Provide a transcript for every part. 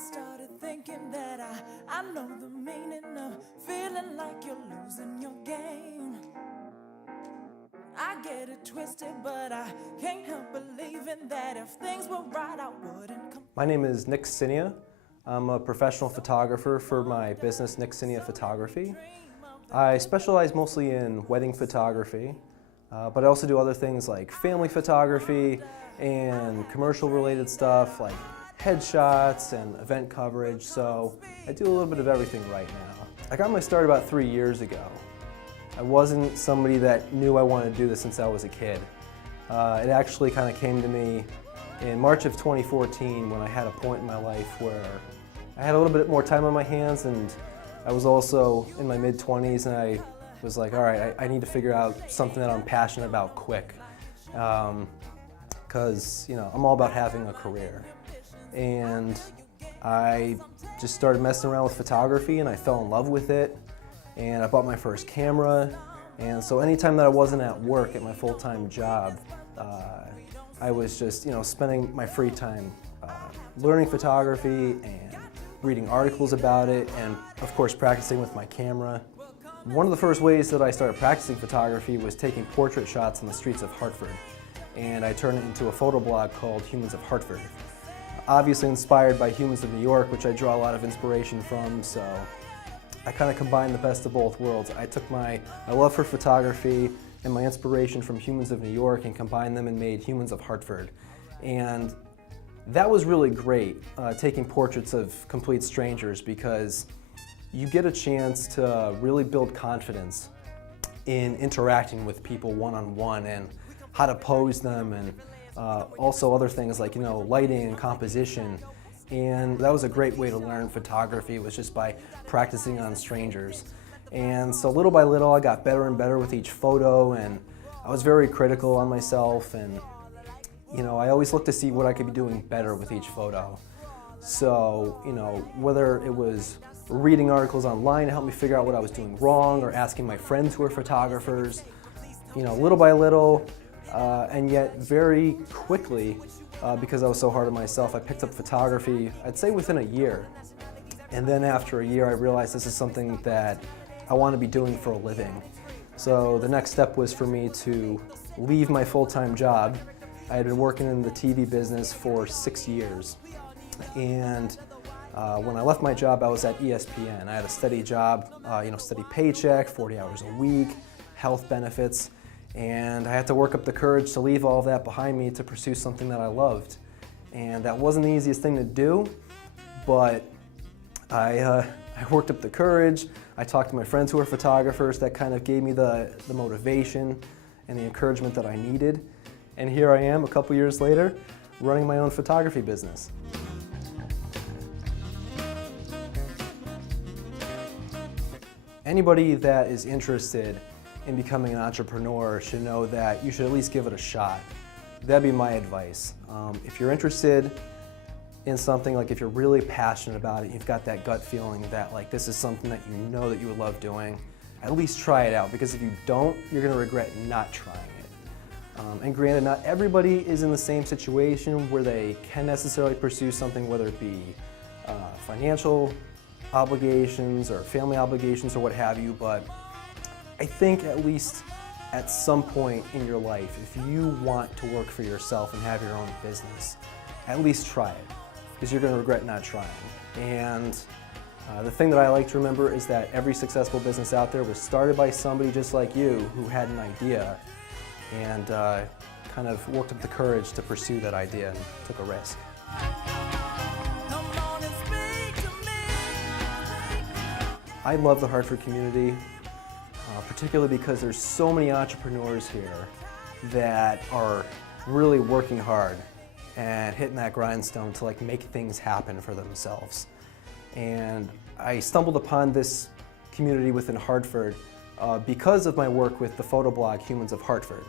started thinking that I know the meaning of feeling like you're losing your game. I get it twisted, but I can't help believing that if things were right, I wouldn't come. My name is Nick Cinea. I'm a professional photographer for my business, Nick Cinea Photography. I specialize mostly in wedding photography, but I also do other things like family photography and commercial-related stuff like headshots and event coverage, so I do a little bit of everything right now. I got my start about 3 years ago. I wasn't somebody that knew I wanted to do this since I was a kid. It actually kind of came to me in March of 2014 when I had a point in my life where I had a little bit more time on my hands, and I was also in my mid-20s, and I was like, all right, I need to figure out something that I'm passionate about quick, because I'm all about having a career. And I just started messing around with photography, and I fell in love with it, and I bought my first camera. And so anytime that I wasn't at work at my full-time job, I was just spending my free time learning photography and reading articles about it, and of course practicing with my camera. One of the first ways that I started practicing photography was taking portrait shots on the streets of Hartford, and I turned it into a photo blog called Humans of Hartford. Obviously inspired by Humans of New York, which I draw a lot of inspiration from, so I kind of combined the best of both worlds. I took my love for photography and my inspiration from Humans of New York and combined them and made Humans of Hartford. And that was really great, taking portraits of complete strangers, because you get a chance to really build confidence in interacting with people one-on-one and how to pose them, and also other things like lighting and composition. And that was a great way to learn photography, was just by practicing on strangers. And so little by little I got better and better with each photo, and I was very critical on myself, and I always looked to see what I could be doing better with each photo. So whether it was reading articles online to help me figure out what I was doing wrong, or asking my friends who are photographers, little by little, and yet very quickly, because I was so hard on myself, I picked up photography, I'd say within a year. And then after a year, I realized this is something that I want to be doing for a living. So the next step was for me to leave my full-time job. I had been working in the TV business for 6 years. And when I left my job, I was at ESPN. I had a steady job, steady paycheck, 40 hours a week, health benefits. And I had to work up the courage to leave all of that behind me to pursue something that I loved. And that wasn't the easiest thing to do, but I worked up the courage. I talked to my friends who are photographers. That kind of gave me the motivation and the encouragement that I needed. And here I am, a couple years later, running my own photography business. Anybody that is interested in becoming an entrepreneur should know that you should at least give it a shot. That'd be my advice. If you're interested in something, like if you're really passionate about it, you've got that gut feeling that this is something that that you would love doing, at least try it out, because if you don't, you're going to regret not trying it. And granted, not everybody is in the same situation where they can necessarily pursue something, whether it be financial obligations or family obligations or what have you, but I think at least at some point in your life, if you want to work for yourself and have your own business, at least try it, because you're going to regret not trying. And the thing that I like to remember is that every successful business out there was started by somebody just like you who had an idea and kind of worked up the courage to pursue that idea and took a risk. I love the Hartford community, particularly because there's so many entrepreneurs here that are really working hard and hitting that grindstone to make things happen for themselves. And I stumbled upon this community within Hartford because of my work with the photo blog Humans of Hartford.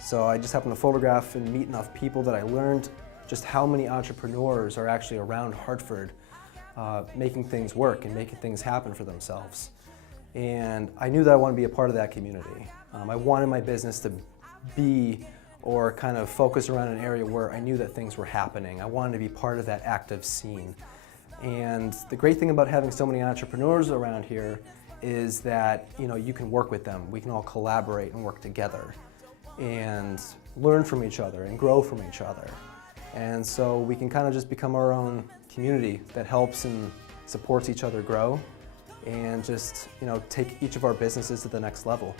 So I just happened to photograph and meet enough people that I learned just how many entrepreneurs are actually around Hartford making things work and making things happen for themselves. And I knew that I wanted to be a part of that community. I wanted my business to be or kind of focus around an area where I knew that things were happening. I wanted to be part of that active scene. And the great thing about having so many entrepreneurs around here is that you can work with them. We can all collaborate and work together and learn from each other and grow from each other. And so we can kind of just become our own community that helps and supports each other grow and just take each of our businesses to the next level.